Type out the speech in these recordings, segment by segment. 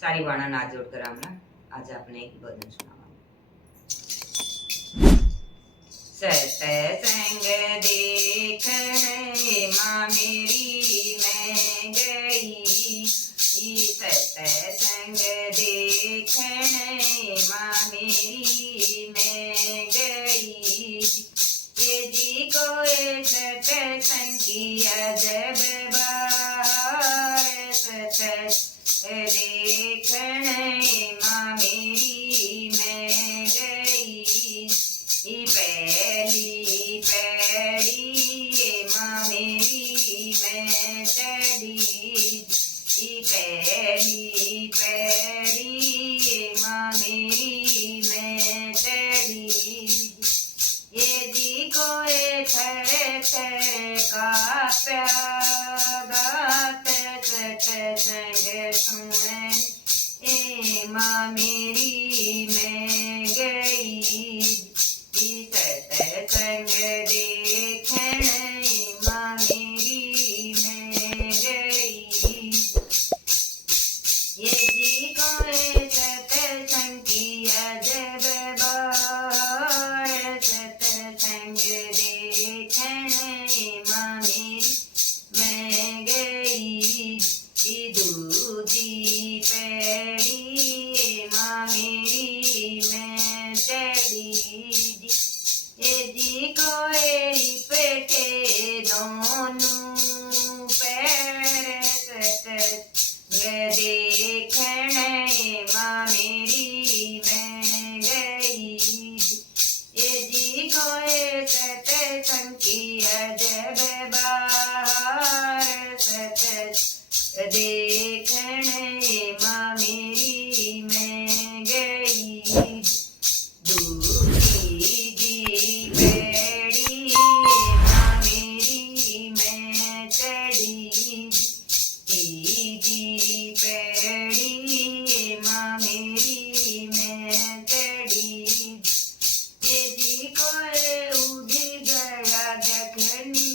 सारी बाणा नाच जोड़कर आमना। आज आपने एक भजन सुनावा। सतसंग देखने माँ मेरी मैं गई, सतसंग देखने माँ मेरी मैं गई। ये जी को सतसंग की अजब बार, सतसंग देखने माँ मेरी मैं गई। पहली पैड़ी माँ मेरी मैं चढ़ी, पहली पैड़ी माँ मेरी मैं चढ़ी। ये जी को थर थर का प्यागा सतसंग सुन माँ मेरी मैं गई। सतसंग देखने माँ मेरी मैं गई। ये जी को सतसंग की अजब बार, सतसंग देखने माँ मेरी मैं गई। दूधी पैड़ी माँ मेरी मैं चढ़ी, ये जी को पेटे दोनों पैर, सतसंग देखने माँ मेरी मैं गई। ये जी को सतसंग की अजब बार, सतसंग देखने माँ मेरी मैं गई। दूधी जी पैड़ी माँ मेरी मैं चढ़ी, तीजी पैड़ी माँ मेरी मैं चढ़ी। ये जी को उड़ गया दखनी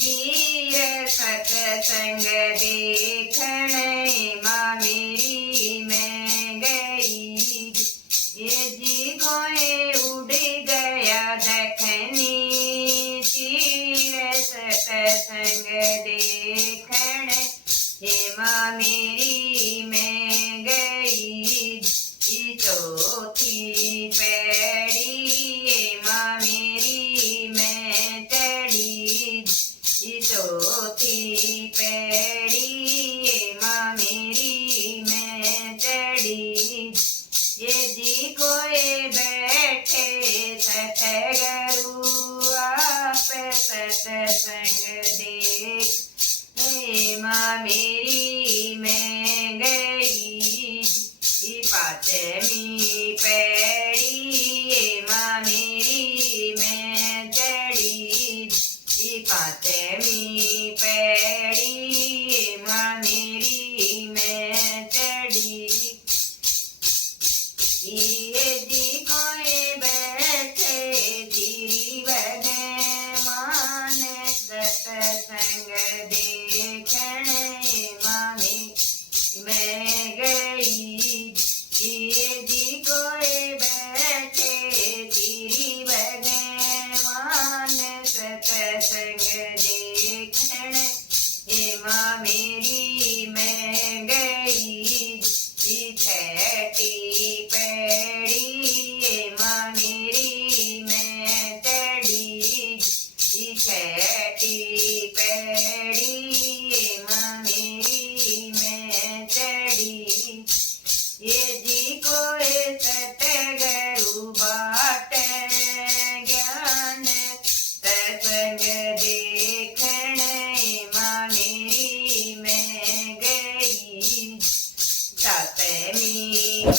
तीर, सतसंग देखने माँ मेरी मैं गई। ये जी को उड़ गया दखनी तीर, सतसंग देखने माँ मेरी मैं गई। चौथी पैड़ी माँ मेरी मैं चढ़ी, चौथी पैड़ी माँ मेरी मैं चढ़ी। ये जी कोई बैठे सतगुरु आप सतसंग देख माँ मेरी मैं गई। पाँचवीं पैड़ी माँ मेरी मैं चढ़ी, पाँचवीं पैड़ी माँ मेरी मैं चढ़ी। ये जी कोई बैठे धीरी भगवान सतसंग देखने माँ मैं गई। ये जी कोई बैठे धीरी भगवान सतसंग देखने माँ मेरी मैं गई। छठी पैड़ी माँ मेरी मैं चढ़ी, छठी पैड़ी माँ मेरी मैं चढ़ी। ये जी को सतगुरु बाट ज्ञान सतसंग देखने माँ मेरी मैं गई। सातवीं